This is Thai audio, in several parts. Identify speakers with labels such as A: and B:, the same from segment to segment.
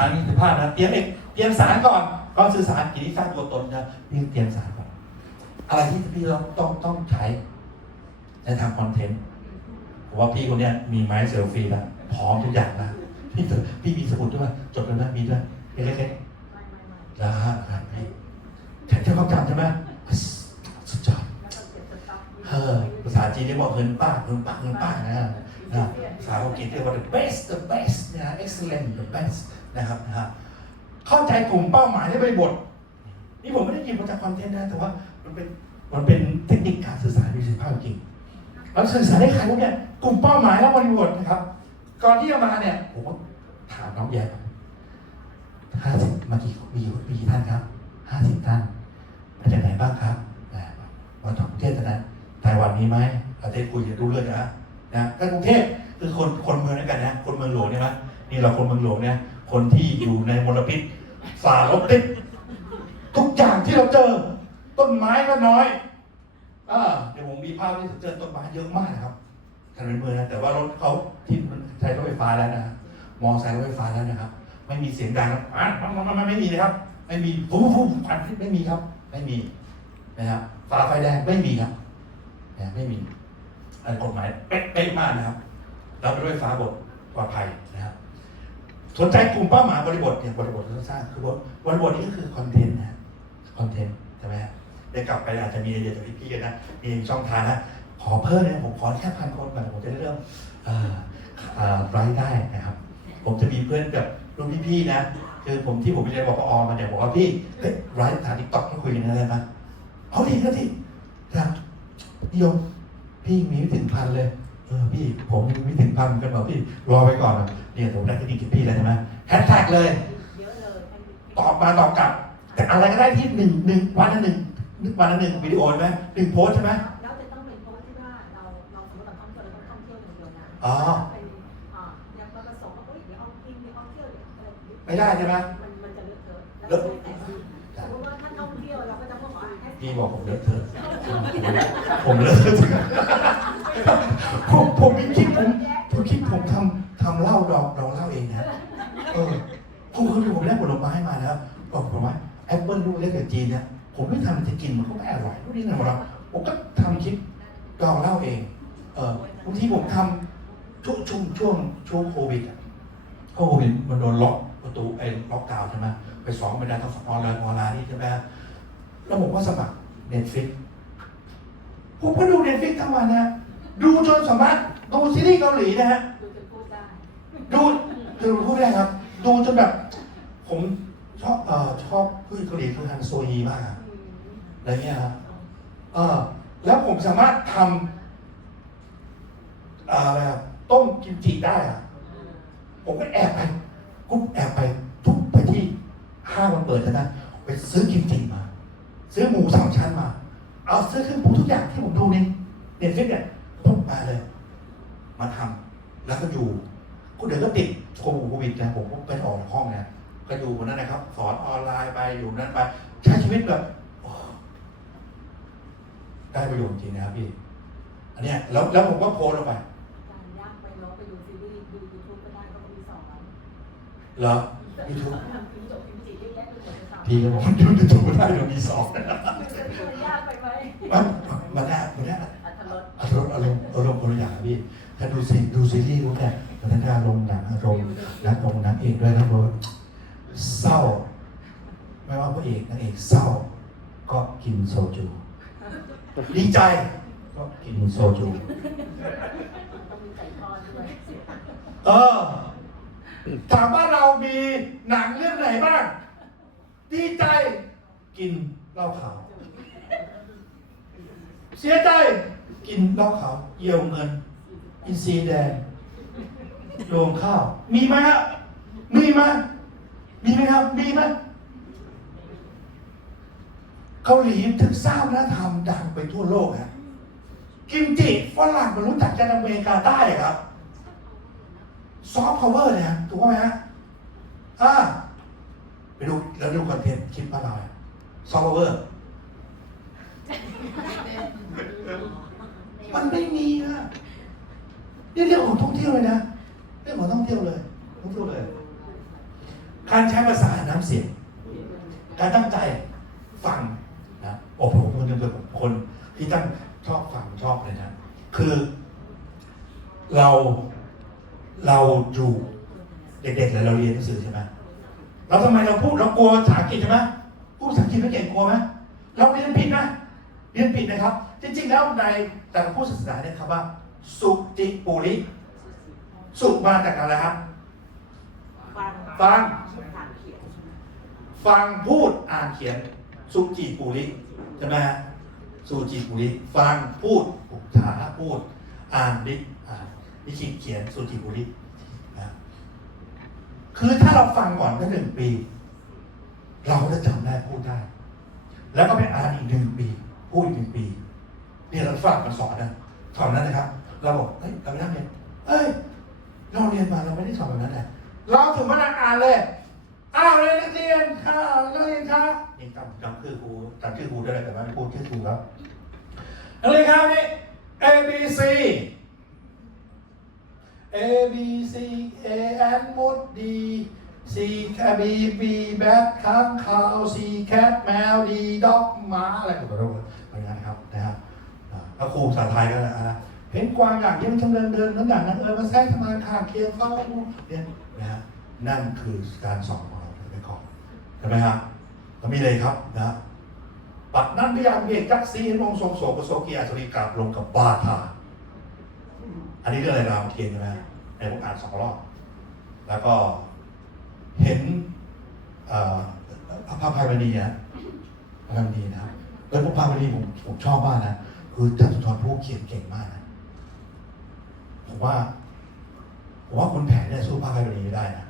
A: ารมีประสิทธิภาพนะเตรียมเอกเตรียมสารก่อนก่อนสื่อสารกิริสร้าตัวตนนะพี่เตรียมสารก่อนอะไรที่พี่เราต้องต้องใช้ในทางคอนเทนต์ผมว่าพี่คนนี้มีไม้เซลฟี่แล้วพร้อมทุกอย่างนะพี่พี่มีสมุดด้วยจดเลยนะมีด้วยเล็กๆแล้วฮะพี่แข่งเจ้าความจำใช่ไหมสุดยอดเออภาษาจีนเรียกว่าเงินป้าเงินป้าเงินป้านะนะภาษาอังกฤษเรียกว่า the best the best นะ excellent the best นะครับนะฮะเข้าใจกลุ่มเป้าหมายในบริบท นี่ผมไม่ได้หยิบมาจากคอนเทนต์นะแต่ว่ามันเป็นมันเป็นเทคนิคการสื่อสารมีประสิทธิภาพจริงแล้วสื่อสารให้ใครพวกเนี่ยกลุ่มเป้าหมายและบริบทนะครับ ก่อนที่จะมาเนี่ยผมถามน้องแย่ห้าสิบมากี่มีมีกี่ท่านครับห้าสิบท่านมาจากไหนบ้างครับอ่ามาจากกรุงเทพนั้ไต้หวันมีไหมประเทศคุยจะรู้เรื่องนะนะก็กรุงเทพคือคนคนเมืองด้วยกันนะ คนเมืองหลวงใช่ไหมนี่เราคนเมืองหลวงเนี่ย คนที่อยู่ในมลพิษฝ่ารถติดทุกอย่างที่เราเจอ ต้นไม้ก็น้อยอ่าเดี๋ยวผมมีภาพที่เจอต้นไม้เยอะมากนะครับถนนเมืองนะแต่ว่ารถเขาที่ใช้รถไฟฟ้าแล้วนะมอไซค์รถไฟฟ้าแล้วนะครับ ไม่มีเสียงดังอะมันมันไม่มีนะครับ ไม่มีฟูฟูฟันไม่มีครับ ไม่มีนะครับฟ้าไฟแดงไม่มีครับนะไม่มีอันกฎหมายเป๊ะๆมากนะครับ เราไปด้วยฟ้าบทปลอดภัยนะครับ สนใจกลุ่มเป้าหมายบริบทเนี่ยบริบทที่เราสร้างคือบริบทนี้ก็คือคอนเทนต์นะคอนเทนต์ใช่ไหมฮะได้กลับไปอาจจะมีไอเดียจากพี่ๆกันนะมีช่องทางนะขอเพิ่มเนี่ยผมขอแค่พันคนก่อนผมจะได้เริ่มเอ่อเอ่อรายได้นะครับ ผมจะมีเพื่อนกับรุ่นพี่ๆนะคือผมที่ผมไปเรียนบอกอมาเนี่ยบอกว่าพี่เฮ้ยไลฟ์ทางทิกต็อกให้คุยกันได้ไหมเอาดีก็ดีครับนิยมพี่มีไม่ถึงพันเลย เออพี่ผมยังไม่ถึงพันกันบอกพี่รอไปก่อนนะเนี่ยผมได้เทคนิคจากพี่แล้วใช่ไหมแฮชแท็กเลย
B: เยอะเลย
A: ตอบมาตอบกลับ แต่อะไรก็ได้ที่หนึ่งหนึ่งวันละหนึ่งวันละหนึ่งวิดีโอใช่ไหมหนึ่งโพสต์ใช่ไหม
B: แล้วจะต้องเป็นเพราะที่ว่าเราเราสมมติเราท่องเที่ยวเราต้องท่องเที่ยวอย่างเดียวนะ
A: อ๋อ
B: เป็นอ่าอย่างเราประสงค์ว่าเอ้ยเดี๋ยวเอากินเดี๋ยวเอาเที่ยวเดี๋ยวอะไรอย่างเงี้ย
A: ไม่ได้ใช่ไหม
B: มันมันจะเลอะเทอะแล้วก็แต่สมมติว่าถ้าท่องเที่ยวเราก็จะบอกว่าให้
A: พี่บอกผมเลอะเทอะผมเลอะเทอะ ผมผมมีคลิปผมผมคลิปผมทำทำเหล้าดอกดอกเหล้าเองนะเออผมคือผมได้ผลไม้มานะครับอกผมว่าแอปเปิลลูกเล็กกับจีนเนี่ยผมไม่ทำจะกินมันก็ไม่อร่อยรู้นี่ไงวะผมก็ทำคลิปดอกเหล้าเอง เออบางทีผมทำช่วงช่วงช่วงช่วงโควิดอะโควิดมันโดนล็อกประตูไอ้ล็อกดาวน์ใช่ไหมไปสองไม่ได้ต้องออนไลน์ออนไลน์นี่ใช่ไหมแล้วผมก็สมัครเน็ตฟิกผมก็ดูเน็ตฟิกทั้งวันนะ ดูจนสามารถดูซีรีส์เกาหลีนะฮะ
B: ดูจนพูดได้
A: ดูดูพูดไม่ได้ครับ ดูจนแบบ ผมชอบเอ่อชอบผู้เกาหลีคือฮันโซยีมากอะอะไรเงี้ยครับเออแล้วผมสามารถทำเอ่ออะไรอะต้มกิมจิได้อะผมก็แอบไปกุ๊บแอบไปทุบไปที่ห้างมันเปิดแล้วนะไปซื้อกิมจิมา ซื้อหมูสามชั้นมา เอาซื้อเครื่องปรุงทุกอย่างที่ผมดูในเน็ตฟลิกเนี่ย ปุ๊บมาเลย มาทำแล้วก็อยู่ก็เดี๋ยวก็ติดโควิดนะผมก็ไปออกจากห้องเนี่ยก็อยู่บนนั้นนะครับ สอนออนไลน์ไปอยู่นั้นไปใช้ชีวิตแบบโอ้ได้ประโยชน์จริงนะครับพี่อันเนี้ยแล้วแล้วผมก็โพสต์ลงไป
B: การยากไปร้องไปดูซีรีส์ดูยูทูบก็ได้ก็มีสอน
A: เหรอยูทูบ
B: ทำพิมพ์จบพิมพ์จีเยอะแยะไปหมดเลยค่ะ
A: พี่ก็บอกยูทูบได้เรามีสอง
B: มันยากไปไหม
A: มัน คนละอย่างพี่ถ้าดูซีดูซีรีส์รู้แค่มันได้อารมณ์หนังอารมณ์และอารมณ์นางเอกด้วยนะโบเศร้า ไม่ว่าพระเอกนางเอกเศร้า ก็กินโซจู ดีใจ ก็กินโซจูเออถามว่าเรามีหนังเรื่องไหนบ้าง ดีใจ กินเหล้าขาว เสียใจ กินเหล้าขาวเยี่ยวเงิน อินทรีย์แดงโรงข้าว มีไหมฮะมีไหมมีไหมครับ มีไหมเกาหลีถึงสร้างวัฒนธรรมดังไปทั่วโลกฮะกิมจิฝรั่งมันรู้จักจากอเมริกาใต้ครับซอฟต์พาวเวอร์เนี่ยถูกไหมฮะอ่าไปดูแล้วดูคอนเทนต์คลิปบ้านเราอะซอฟต์พาวเวอร์ มันไม่มีอะนี่เรื่องของท่องเที่ยวเลยนะ เรื่องของท่องเที่ยวเลยท่องเที่ยวเลย การใช้ภาษาน้ำเสียง การตั้งใจฟังนะโอ้ผมคนจึงเป็นคนที่ตั้งชอบฟังชอบเลยนะ คือ เราเราอยู่เด็กๆเลยเราเรียนหนังสือใช่ไหมเราทำไมเราพูดเรากลัวภาษาอังกฤษใช่ไหมพูดภาษาอังกฤษไม่เก่งกลัวไหมเราเรียนผิดนะ เรียนผิดนะครับ จริงๆแล้วในแต่ละผู้ศาสนาเนี่ยคำว่า สุจิปุริ สุมาจากอะไรครับ
B: ฟัง
A: ฟัง
B: ผ่านเขียน
A: ฟังพูดอ่านเขียน สุจิปุริใช่ไหมฮะสุจิปุริฟังพูดอุทาพูด อ่านดิอ่านวิคิดเขียนสุจิปุรินะคือถ้าเราฟังก่อนแค่หนึ่งปี เราก็จะจำได้พูดได้ แล้วก็ไปอ่านอีกหนึ่งปี พูดอีกหนึ่งปีเนี่ยเรา ฝรั่งมันสอนนะสอนนั้นนะครับ เราบอกเฮ้ยเราไม่นั่งเรียนเอ้ยเราเรียนมาเราไม่ได้สอนแบบนั้นแหละเราถึงมานั่งอ่านเลยอ้าวเลยนักเรียนค่ะนักเรียนค่ะนี่จำจำชื่อครูจำชื่อครูได้เลยแต่ว่าพูดชื่อครูครับนักเรียนครับนี่ A B C A B C A N มุด D C C B B แบทค้างคาว C แคทแมว D ด็อกหมาอะไรก็ไม่รู้ แล้วครูภาษาไทยก็นะอ่าเห็นกวางอย่างยิ่งชำเริญเดินนั้นอย่างนั้นเออมาแทรกทำไมข้างเคียงเฝ้าเนี่ยนะฮะนั่นคือการสอนของเราไปก่อนใช่ไหมครับแล้วมีเลยครับนะปัดนั่นพยายามเบียดกักซีเห็นมงทรงโศกโศกีอาจรีกาบลงกับบาทาอันนี้เรื่องอะไรรามเทียนใช่ไหมในผมอ่านสองรอบแล้วก็เห็นพระพายมณีนะพระพายมณีนะครับแล้วพระพายมณีผมผมชอบมากนะ คือจตุทรผู้เขียนเก่งมากนะผมว่าผมว่าคุณแผนเนี่ยสู้พระพายมณีไม่ได้นะ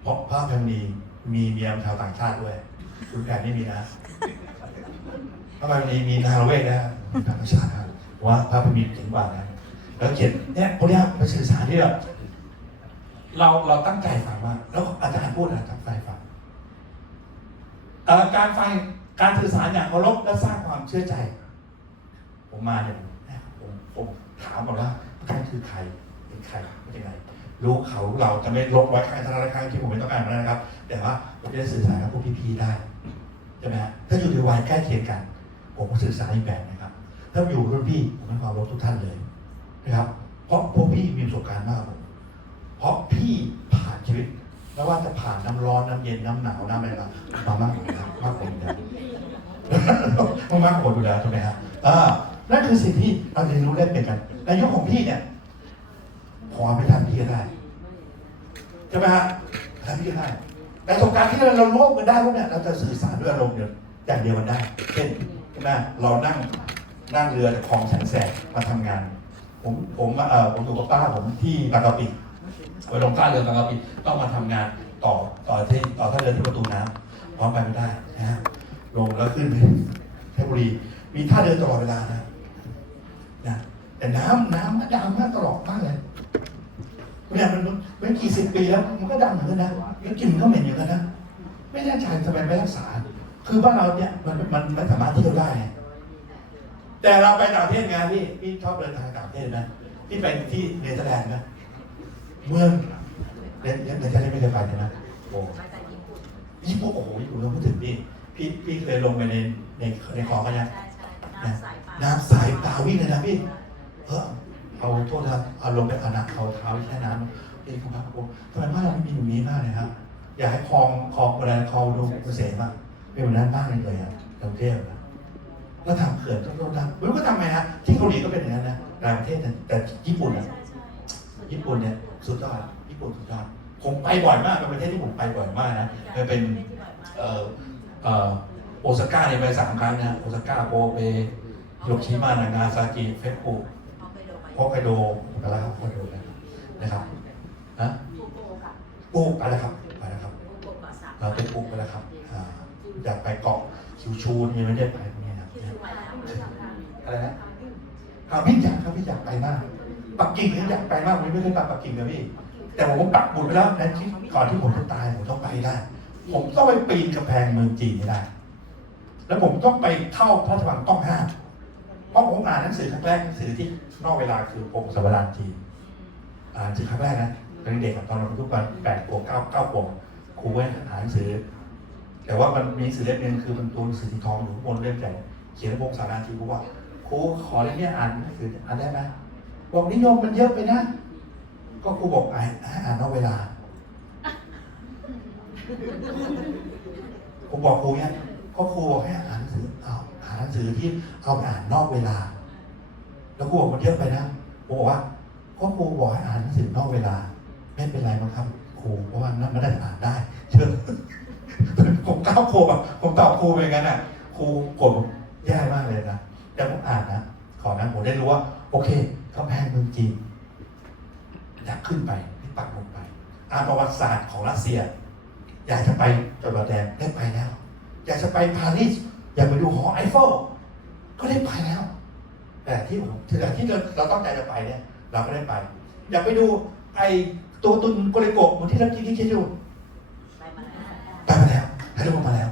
A: เพราะพระพายมณีมีเมียชาวต่างชาติด้วย คุณแผนไม่มีนะพระพายมณีมีนาเวทนะธรรมชาตินะว่าพระพายมณีเก่งกว่านะแล้วเขียนเนี่ยพวกนี้เป็นสื่อสารที่แบบเราเราตั้งใจฟังมากแล้วอาจารย์พูดอะไรตั้งใจฟังการฟังการสื่อสารอย่างเคารพและสร้างความเชื่อใจ ผมมาเนี่ยเนี่ยผมผมถามก่อนว่าท่านคือใครเป็นใครเป็นยังไงรู้เขารู้เราจะไม่ลบไว้ใครทั้งนั้นครั้งที่ผมไม่ต้องการมันนะครับ แต่ว่าผมจะได้สื่อสารกับพวกพี่ๆได้ใช่ไหมฮะถ้าอยู่ในวัยใกล้เคียงกัน ผมก็สื่อสารอีกแบบนะครับ ถ้าอยู่รุ่นพี่ผมให้ความรู้ทุกท่านเลยนะครับ เพราะพวกพี่มีประสบการณ์มากผมเพราะพี่ผ่านชีวิตไม่ว่าจะผ่านน้ำร้อนน้ำเย็นน้ำหนาวน้ำอะไรมามามากกว่าผมนะมากกว่าผมอยู่แล้วมากกว่าผมอยู่แล้วใช่ไหมฮะอ่า นั่นคือสิ่งที่เราเรียนรู้ได้เป็นกันในยุคของพี่เนี่ยพอไม่ทันพี่ก็ได้ใช่ไหมฮะทันพี่ก็ได้แต่ประสบการณ์ที่เราร่วมกันได้พวกเนี่ยเราจะสื่อสารด้วยอารมณ์เดียวอย่างเดียวกันได้เช่นใช่ไหมเรานั่งนั่งเรือจากคลองแสนแสบมาทำงาน ผมผมเอ่อผมอยู่กับป้าผมที่บางกะปิไปลงท่าเรือบางกะปิต้องมาทำงานต่อต่อที่ต่อท่าเรือที่ประตูน้ำพร้อมไปไม่ได้นะฮะลงแล้วขึ้นไปเพชรบุรีมีท่าเรือตลอดเวลานะ แต่น้ำน้ำมันดำมากตลอดมากเลยเนี่ยมันมันกี่สิบปีแล้ว มันก็ดำเหมือนกันนะแล้วกลิ่นมันก็เหม็นอยู่กันนะไม่แน่ใจทำไมไม่รักษา คือบ้านเราเนี่ยมันมันไม่สามารถเที่ยวได้ แต่เราไปต่างประเทศงานพี่พี่ชอบเดินทางต่างประเทศไหมพี่ไปที่เนเธอร์แลนด์ไหมเมืองเนเธอร์แลนด์ไม่เคยไปใช่ไหมโอ้
B: มาจากญี่ปุ่น
A: ญี่ปุ่นโอ้โหญี่ปุ่นเราพูดถึงพี่พี่พี่เคยลงไปในในในคลองกันยัง
B: ใช่ใช่น้ำใสปลา
A: น้ำใสเปล่าวิ่งเลยนะพี่ เออเอาโทษนะครับเอาลงไปอนักเอาเท้าแค่น้ำเอ้คุณพระโอ้ทำไมบ้านเราไม่มีตรงนี้มากเลยครับอยากให้คลองคลองอะไรคลองดูเกษตรมากเป็นแบบนั้นบ้างเลยครับกรุงเทพนะก็ทำเขื่อนต้องทำไม่รู้ก็ทำไงฮะที่เกาหลีก็เป็นอย่างนั้นนะหลายประเทศนะแต่ญี่ปุ่นอะญี่ปุ่นเนี่ยสุดยอดญี่ปุ่นสุดยอดผมไปบ่อยมากเป็นประเทศที่ผมไปบ่อยมากนะเคยเป็นเอ่อเอ่อโอซาก้าเนี่ยไปสามครั้งนะโอซาก้าโกเบโรชิมานางาซากิเฟส ฮอกไกโดไปแล้วครับฮอกไกโดนะครับนะ
B: โกโก้ค่ะ
A: ปูไปแล้วครับไปแล้วครับ
B: โกโก้เกาะสาม
A: เราไปปูไปแล้วครับอ่าอยากไปเกาะคิวชูนี่ยังไม่ได้ไปตรงนี้นะครับ
B: ที่สวยแล้วไม่ทำงาน
A: อะไรนะครับพี่อยากครับพี่อยากไปมากปักกิ่งเนี่ยอยากไปมากผมไม่เคยไปปักกิ่งเลยพี่แต่ผมก็ปักบุญไปแล้วในที่ก่อนที่ผมจะตายผมต้องไปได้ ผมต้องไปปีนกำแพงเมืองจีนให้ได้ แล้วผมต้องไปเข้าพระราชวังต้องห้าม เพราะผมอ่านหนังสือครั้งแรกหนังสือที่นอกเวลาคือพงศาวดารจีนอ่านหนังสือครั้งแรกนะตอนเด็กตอนเราทุกวันแปดขวบเก้าเก้าขวบรูไว้หาหนังสือ แต่ว่ามันมีหนังสือเล่มหนึ่งคือมันตัวหนังสือสีทองอยู่บนเล่มใหญ่เขียนในพงศวดารทีครูว่าครูขอเล่มนี้อ่านหนังสืออ่านได้ไหมบอกนิยมมันเยอะไปนะ ก็ครูบอกอ่านอ่านนอกเวลาผมบอกครูเนี่ยก็ครูบอกให้อ่านหนังสือเอ หาหนังสือที่เอาไปอ่านนอกเวลา แล้วครูบอกมันเยอะไปนะผมบอกว่าก็ครูบอกให้อ่านหนังสือนอกเวลา ไม่เป็นไรมั้งครับครูเพราะว่านั่นไม่ได้อ่านได้ เชิญผมก้าวครูแบบผมตอบครูไปงั้นอะครูกรธผมแย่มากเลยนะแต่ผมอ่านนะขอนะผมได้รู้ว่า โอเคกำแพงเมืองจีนอยากขึ้นไปที่ปักลงไปอ่านประวัติศาสตร์ของรัสเซีย อยากจะไปจอร์แดนได้ไปแล้ว อยากจะไปปารีส อยากไปดูหอไอเฟลก็ได้ไปแล้ว แต่ที่ผมแต่ที่เราเราต้องใจจะไปเนี่ย เราก็ได้ไป อยากไปดูไอตัวตุนโกเลโกะเหมือนที่เราคิดที่คิดอยู่
B: ไปมาแล้ว
A: ไปมาแล้วให้ดูมาแล้ว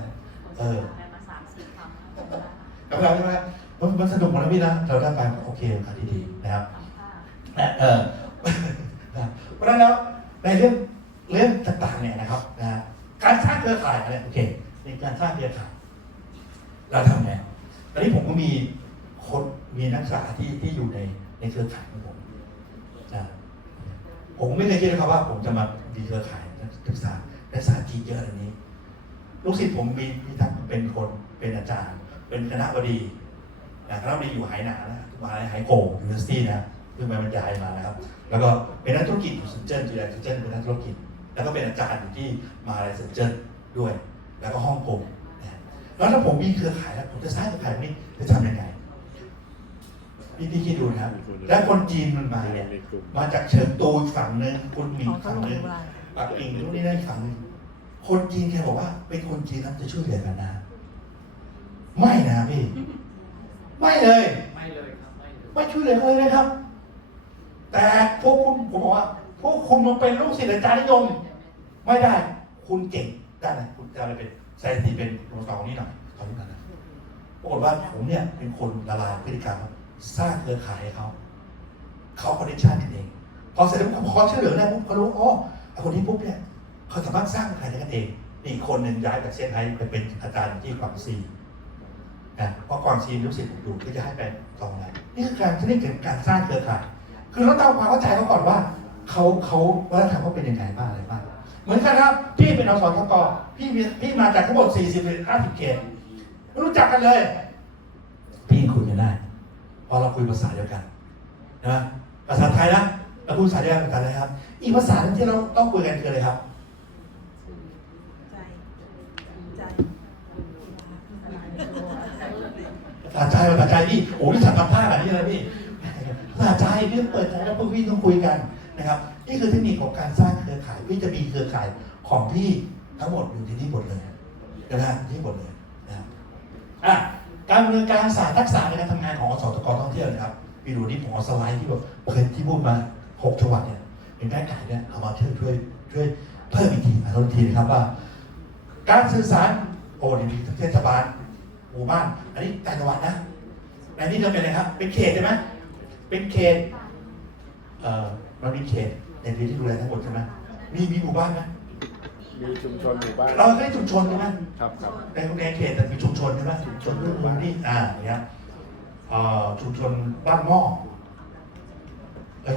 A: เออ
B: ไปมาสามสี่ครั้ง
A: แล้วเราใช่ไหมมันมันสนุกหมดแล้วพี่นะเราได้ไปโอเคโอกาสที่ดีนะครับและเออนะเพราะฉะนั้นแล้วในเรื่องเรื่องต่างๆเนี่ยนะครับนะการสร้างเครือข่ายอะไรโอเคในการสร้างเครือข่าย เราทำไงตอนนี้ผมก็มีคนมีนักศึกษาที่ที่อยู่ในในเครือข่ายของผมนะผมไม่เคยคิดนะครับว่า ผมจะมามีเครือข่ายนักศึกษานักศึกษาจีนเยอะแบบนี้ ลูกศิษย์ผมมีมีทั้งเป็นคนเป็นอาจารย์ เป็นคณะบดีนะคณะบดีอยู่ไหหนานะมหายไหโกยูนิเวอร์ซิตี้นะเพิ่งมาบรรยายมานะครับ แล้วก็เป็นนักธุรกิจอยู่ซินเจิ้นจุฬาเซินเจิ้นเป็นนักธุรกิจ แล้วก็เป็นอาจารย์อยู่ที่มหาลัยเซินเจิ้นด้วย แล้วก็ฮ่องกง แล้วถ้าผมมีเครือข่ายแล้วผมจะสร้างเครือข่ายพวกนี้จะทำยังไงพี่พี่คิดดูนะครับ แล้วคนจีนมันมาเนี่ยมาจากเฉิงตูอีกฝั่งหนึ่งคุณหมิงฝั่งหนึ่งปักกิ่งนู่นนี่นั่นอีกฝั่งหนึ่งคนจีนแกบอกว่า เป็นคนจีนนั้นจะช่วยเหลือกันนะ ไม่นะพี่ไม่เลย
C: ไม่เลยครับ ไม่เลย
A: ไม่ช่วยเหลือเลยนะครับ แต่พวกคุณผมบอกว่า พวกคุณมาเป็นลูกศิษย์อาจารย์นิยม ไม่ได้ คุณเก่งได้ไหมคุณจะอะไรเป็น สายสีเป็นโปรตองนี่หน่อยตอนนี้นะปรากฏว่าผมเนี่ยเป็นคนละลายพฤติกรรมสร้างเครือข่ายให้เขาเขาคอนเนคชั่นกันเองพอเสร็จแล้วพอเขาช่วยเหลือได้ปุ๊บเขารู้อ๋อคนนี้ปุ๊บเนี่ยเขาสามารถสร้างเครือข่ายได้กันเองนี่อีกคนหนึ่งย้ายจากเซี่ยงไฮ้ไปเป็นอาจารย์ที่กวางซีนะเพราะกวางซีรู้สึกผมดูก็จะให้ไปสองอะไรนี่คือการที่นี่คือการสร้างเครือข่าย คือเราต้องความเข้าใจเขาก่อนว่าเขาเขาวัฒนธรรมเขาเป็นยังไงบ้างอะไรบ้าง เหมือนกันครับพี่เป็นอสทกพี่มีพี่มาจากทั้งหมด40หรือ50เขตไม่รู้จักกันเลย พี่คุยกันได้เพราะเราคุยภาษาเดียวกันนะภาษาไทยนะเราพูดภาษาเดียวกันภาษาอะไรครับ อีกภาษาหนึงที่เราต้องคุยกันคืออะไรครับ
B: ใจใจ
A: ภาษาใจภาษาใจพี่โอ้ยฉันทำท่าแบบนี้เลยพี่ภาษาใจพี่ต้องเปิดใจแล้วพวกพี่ต้องคุยกันนะครับ นี่คือเทคนิคของการสร้างเครือข่ายพี่จะมีเครือข่ายของพี่ทั้งหมดอยู่ที่นี่หมดเลยนะฮะที่หมดเลยนะครับอะการดำเนินการศาสตร์ทักษะในการทำงานของอสตกท่องเที่ยวนะครับพี่ดูนี่ผมเอาสไลด์ที่แบบเคยที่พูดมาหกจังหวัดเนี่ยเป็นแม่ไก่เนี่ยเอามาช่วยช่วยช่วยเพิ่มอีกทีอ่านอีกทีนะครับว่า การสื่อสารโอ้นี่มีเทศบาลหมู่บ้าน อันนี้ต่จังหวัดนะอันนี้จะเป็นอะไรครับ เป็นเขตใช่ไหมเป็นเขตเอ่อมันมีเขต ในพื้นที่ดูแลทั้งหมดใช่ไหมมีมีหมู่บ้านไหม
D: มีชุมชนหมู่บ้าน
A: เราได้ชุมชนใช่ไหม
D: ครับครับ
A: ในในเขตแต่มีชุมชนใช่ไหมชุมชนเรื่องนี้อ่าอย่างเงี้ยเอ่อชุมชนบ้านหม้อเอ้ย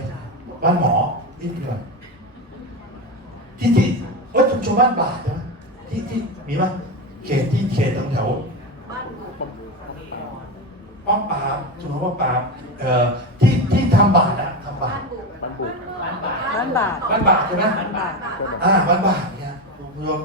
A: บ้านหมอที่นี่ด้วยที่ที่เอ้ยชุมชนบ้านบาทใช่ไหมที่ที่มีไหมเขตที่เขตตรงแถว
B: บ้านบุก
A: ป้อมปรามชุมชนป้อมปรามเอ่อที่ที่ทำบาทอะทำ บา
B: บ้า
A: ท
B: นบุก
D: บ้านบุก
C: บ้านบาท
B: บ้านบาท
A: บ้านบาทใช่ไหม
C: บ้านบาท
A: อ่าบ้านบาทเนี่ยชุมชน